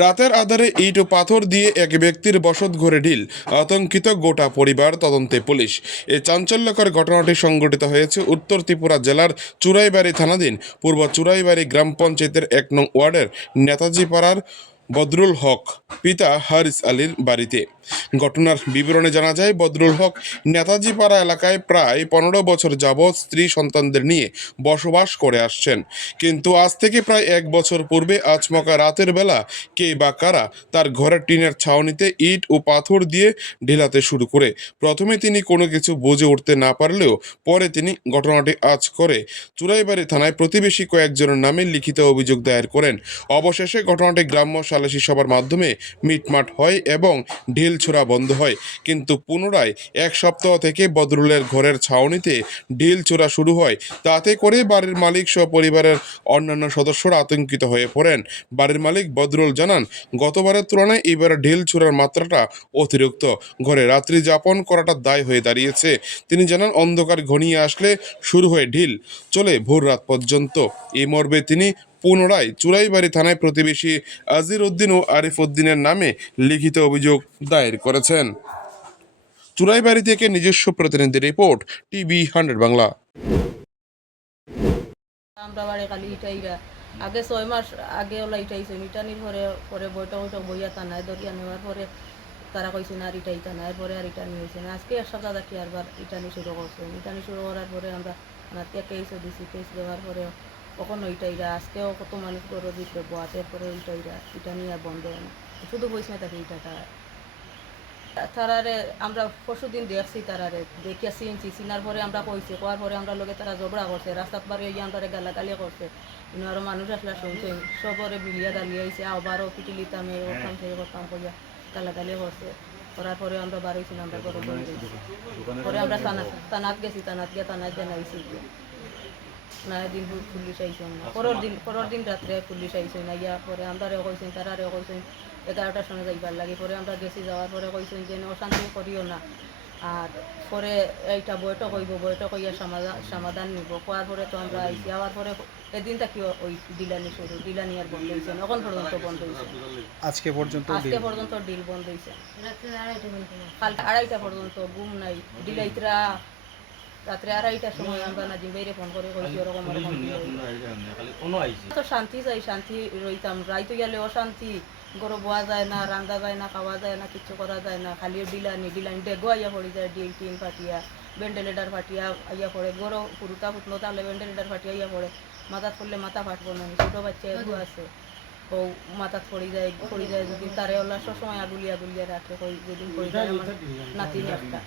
রাতের আধারে ইট ও পাথর দিয়ে এক ব্যক্তির বসত ঘরে ঢিল, আতঙ্কিত গোটা পরিবার, তদন্তে পুলিশ। এই চাঞ্চল্যকর ঘটনাটি সংঘটিত হয়েছে উত্তর ত্রিপুরা জেলার চুরাইবাড়ি থানাধীন, পূর্ব চুরাইবাড়ি গ্রাম পঞ্চায়েতের এক নং ওয়ার্ডের নেতাজি পাড়ার বদরুল হক, পিতা হারিস আলীর বাড়িতে। ঘটনার বিবরণে জানা যায়, বদরুল হক নেতাজি পাড়া এলাকায় প্রায় পনেরো বছর যাবৎ স্ত্রী সন্তানদের নিয়ে বসবাস করে আসছেন। কিন্তু আজ থেকে প্রায় এক বছর পূর্বে আচমকা রাতের বেলা কে বা কারা তার ঘরের টিনের ছাউনিতে ইট ও পাথর দিয়ে ঢেলাতে শুরু করে, প্রথমে তিনি কোনো কিছু বুঝে উঠতে না পারলেও পরে তিনি ঘটনাটি আজ করে চুরাইবাড়ি থানায় প্রতিবেশী কয়েকজনের নামে লিখিত অভিযোগ দায়ের করেন। অবশেষে ঘটনাটি গ্রাম্য সালিশি সভার মাধ্যমে মিটমাট হয় এবং ঢিল ছোড়া বন্ধ হয়। কিন্তু পুনরায় এক সপ্তাহ থেকে বদরুলের ঘরের ছাউনিতে ঢিল ছোড়া শুরু হয়। তাতে করে বাড়ির মালিক সহ পরিবারের অন্যান্য সদস্যরা আতঙ্কিত হয়ে পড়েন। বাড়ির মালিক বদরুল জানান, গতবারের তুলনায় এবারে ঢিল ছোড়ার মাত্রাটা অতিরিক্ত। ঘরে রাত্রি যাপন করাটা দায় হয়ে দাঁড়িয়েছে। তিনি জানান, অন্ধকার ঘনিয়ে আসলে শুরু হয় ঢিল। চলে ভোর রাত পর্যন্ত। এই মর্মে তিনি পুনরায় চুরাইবাড়ি থানায় প্রতিবেশী আজির উদ্দিন ও আরিফ উদ্দিনের নামে লিখিত অভিযোগ দায়ের করেছেন। চুরাইবাড়ি থেকে নিজস্ব প্রতিনিধি রিপোর্ট, টিভি হান্ড্রেড বাংলা। আমরা বাড়ি খালি আগে ছয় মাস আগে ওলা ইটাইছে ইটানির পরে পরে বৈঠক বৈঠক বইয়া টানায় দরিয়া নেওয়ার পরে তারা কইছে না আর ইটা ইটা না এরপরে আর ইটানি হয়েছে না। আজকে এক সপ্তাহ থাকি আরবার ইটানি শুরু করছে। ইটানি শুরু করার পরে আমরা কেসও দিছি কেস দেওয়ার পরে কখনো ইটাইরা আজকেও কত মানুষ গরু দিতে বোয়াতে পরে ইটাইরা ইটানি আর বন্ধ হয় না। শুধু বইছে না তাকে ইটাটা তারারে আমরা পরশু দিন দেখছি তারারে, দেখিয়া চিনছি, চিনার পরে আমরা কইছি, কোয়ার পরে আমরা লগে তারা ঝগড়া করছে রাস্তাত বারে ইয়ে আমরা গালাগালি করছে। ইনো আরও মানুষ আসলে শুনছে, সবরে মিলিয়া দাঁড়িয়ে আইছে, আবারও পিটি লিতাম এই করতাম সেই করতাম কইয়া গালাগালি করছে। করার পরে আমরা বাড়াইছি আমরা ঘরে বন্ধ হয়েছি পরে আমরা তানাত গেছি, তানাত গিয়ে তানাত জানাইছি না দিন পুলিশ আইসেন না পরের দিন পরের দিন রাত্রে পুলিশ আইসেন না ইয়া পরে আমরা কইছেন তারারে কইছেন এগারোটার সময় যাইবার লাগে। পরে আমরা গেছি যাওয়ার পরে কইছেন যে অশান্তি করিও না। আর পরে এইটা বৈঠক হইব বৈঠক হইয়া সমাধান সমাধান নিব। কোয়ার পরে তো আমরা আইসি আওয়ার পরে এদিন থাকি ওই ডিলানি শুরু ডিলানি আর বন্ধ হয়েছে এখন পর্যন্ত বন্ধ হয়েছে আজকে পর্যন্ত আজকে পর্যন্ত ডিল বন্ধ হয়েছে কাল আড়াইটা পর্যন্ত ঘুম নাই। ডিলাইতরা রাত্রে আড়াইটার সময় আমরা নাজিম বাইরে ফোন করে কইছি ওরকম। তো শান্তি চাই শান্তি রইতাম। রাইতে গেলে অশান্তি। গরু বোয়া যায় না রান্দা যায় না খাওয়া যায় না কিছু করা যায় না। খালি ডিলানি ডিলানি ডেগো আইয়া পড়ি যায় ডিল টিন ফাটিয়া। ভেন্টিলেটার ফাটিয়া আইয়া পড়ে। গরু পুরুতা ফুটনো তাহলে ভেন্টিলেটার ফাটিয়া আইয়া পড়ে। মাথাত পড়লে মাথা ফাটবো না ছোটো বাচ্চা এগু আছে। ও মাথাত পড়ি যায় পড়ি যায় যদি তারে ওলা সবসময় আগুলিয়া আগুলিয়া রাখে কই যেদিন পড়ি যায় আমার নাতিনি একটা।